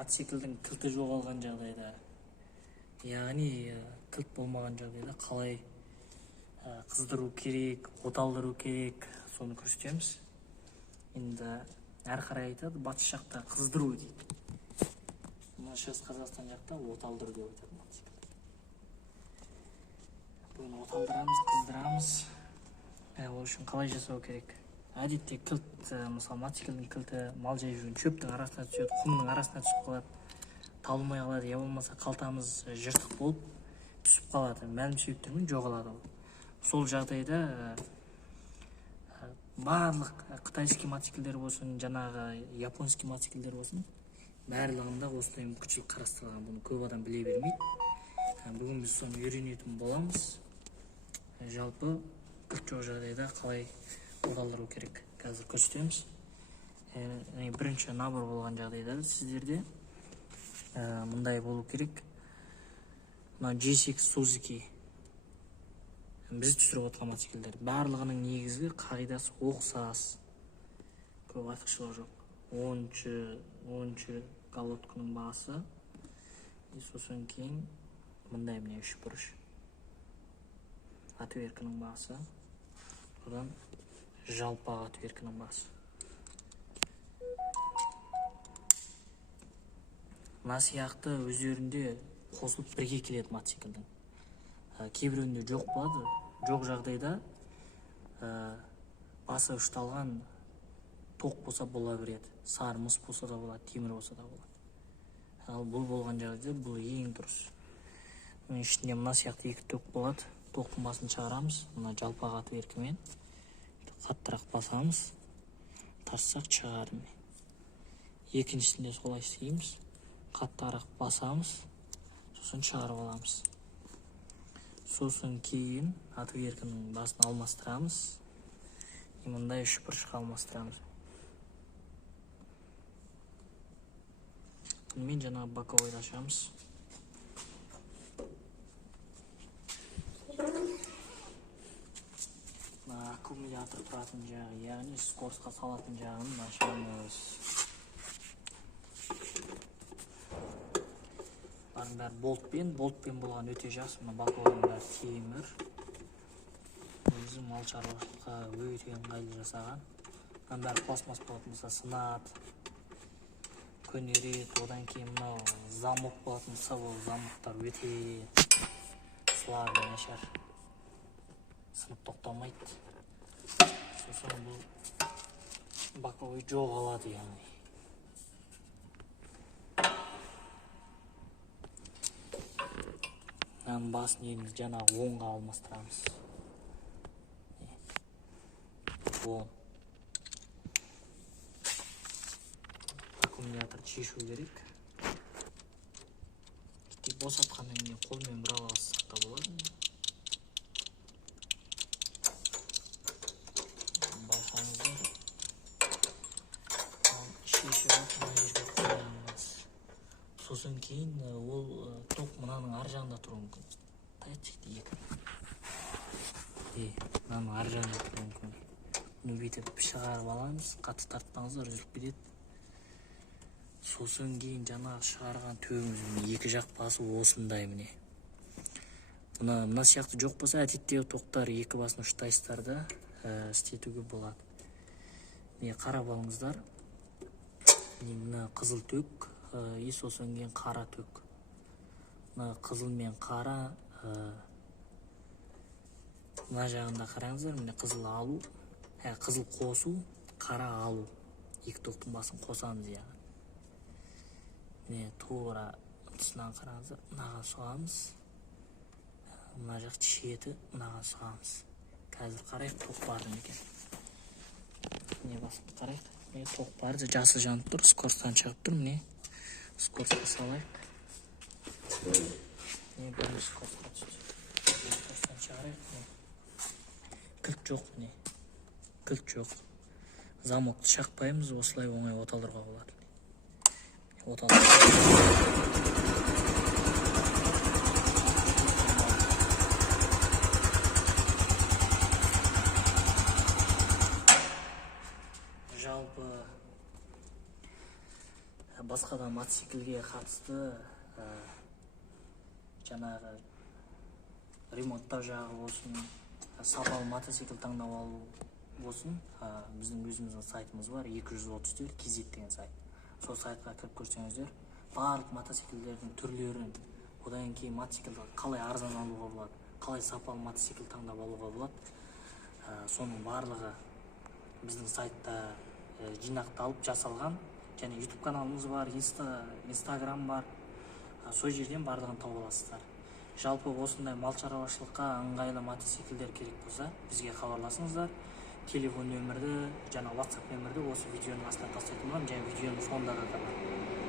мотоциклдин кілті жоғалған жағдайда, яғни кілт болмаған жағдайда қалай қыздыру керек, оталдыру керек, соны көрсетеміз. Енді әр қарай айтады, батыс жақта қыздыру дейді. Шығыс Қазақстан жақта оталдыру деп айтады мотоцикл. Бүгін оталдырамыз, қыздырамыз. Ол үшін қалай жасау керек? Әдетте кілт, мысалы мотоциклдің кілті мал жайып жүрген шөптің арасына түседі, құмның арасына түсіп қалады, табылмай қалады, я болмаса қалтамыз жыртық болып түсіп қалады, мәлім себептермен жоғалады ол. Сол жағдайда барлық қытайский мотоциклдер болсын, жаңағы японский мотоциклдер болсын, барлығында осындай мүмкіншілік қарастырылған. Бұны көп адам біле бермейді. Бүгін біз соны үйренетін боламыз. Жалпы кілт жоқ жағдайда қалай оталдыру керек, қазір көрсетеміз. Бірінші набор болған жағдайда сіздерде мындай болу керек. Мына G6 Suzuki біз түсіріп отқан мотоциклдер барлығының негізгі қағидасы ұқсас, көп артықшылық жоқ. 10-шы колодканың басы, сосын кейін мындай міне 3 бұрыш отвертканың басы, одан жалпақ отвертканың басы. Мына сияқты өздерінде қосылып бірге келеді мотоциклдің. Кейбіреуінде жоқ болады, жоқ жағдайда басы ұшталған тоқ болса бола береді, сары мыс болса да болады, темір болса да болады. Ал бұл болған жағдайда бұл ең дұрыс. Оның ішінде мына сияқты 2 тоқ болады, тоқтың басын шығарамыз, мына жалпақ отверткамен қаттырақ басамыз, тарссақ шығарым. Екіншісінде солай істейміз, қаттырақ басамыз, сосын шығарып аламыз. Сосын кейін отвертканың басын алмастырамыз, мындай 3 бұрышқа алмастырамыз. Бұнымен жаңағы боковойды ашамыз. Аккумулятор тұратын жағы, яғни скоростқа салатын жағын ашамыз. Бәрі болтпен болған өте жақсы. Мына боковойдың бәрі темір. Өзі мал шаруашылыққа өте ыңғайлы жасаған. Мына бәрі пластмасс болатын болса сынады, көнереді. Одан кейін мынау замок болатын болса, ол замоктар өте слабый, нашар, сынып тоқтамайды. Сосын бұл боковой жоғалады, яғни. Басын енді жаңағы 10-ға алмастырамыз. 10. Аккумулятор шешу керек. Кетті босатқаннан кейін қолмен бұрап алсақ та болады. Байқаңыздар. Шешіп мына жерге қоямыз. Сосын кейін ол тоқ мынаның ар жағында тұруы мүмкін. Тайтшекті екі. Мынаның ар жағында тұруы мүмкін. Бұны бүйтіп шығарып аламыз, қатты тартпаңыздар, үзіліп кетеді. Сосын кейін жаңағы шығарған төбеміз екі жақ басы осындай міне. Мына сияқты жоқ болса, әдеттегі тоқтар екі басын ұштайсыздар да істетуге болады. Міне қарап алыңыздар. Мына қызыл төк, сосын кейін қара төк. Мына қызыл мен қара, мына жағында қараңыздар, міне қызыл алу, қызыл қосу, қара алу. Екі тоқтың басын қосамыз яғын. Міне тура тұсынан қараңыздар, мынаған соғамыз. Мына жақ шеті, мынаған соғамыз. Қазір қарайық, тоқ бардың екен. Міне басын қарайық. Міне тоқ барды, жасы жанып тұр, скоростан шығып тұр, міне. Скоростқа салайық. Міне бірінші скоростқа түсті. Скоростан шығарайық, міне. Кілт жоқ, міне. Кілт жоқ. Замокты шақпаймыз, осылай оңай оталдыруға болады. Жалпы басқа басқа да мотоциклге қатысты жанагы ремонттау жағы болсын, сапалы мотоцикл таңдап алу болсын, біздің өзіміздің сайтымыз бар, 234 KZ деген сайт. Сол сайтқа кіріп көрсеңіздер, барлық мотоциклдердің түрлерін, одан кейін мотоциклді қалай арзан алуға болады, қалай сапалы мотоцикл таңдап алуға болады, соның барлығы біздің сайтта жинақталып жасалған. Және YouTube каналымыз бар, Instagram бар. Сол жерден барлығын тауып аласыздар. Жалпы осындай мал шаруашылыққа ыңғайлы мотоциклдер керек болса, бізге хабарласыңыздар. Телефон нөмірді, жана WhatsApp нөмірді осы видеоның астына тастайтын боламын, және видеоның соңында қалдырам.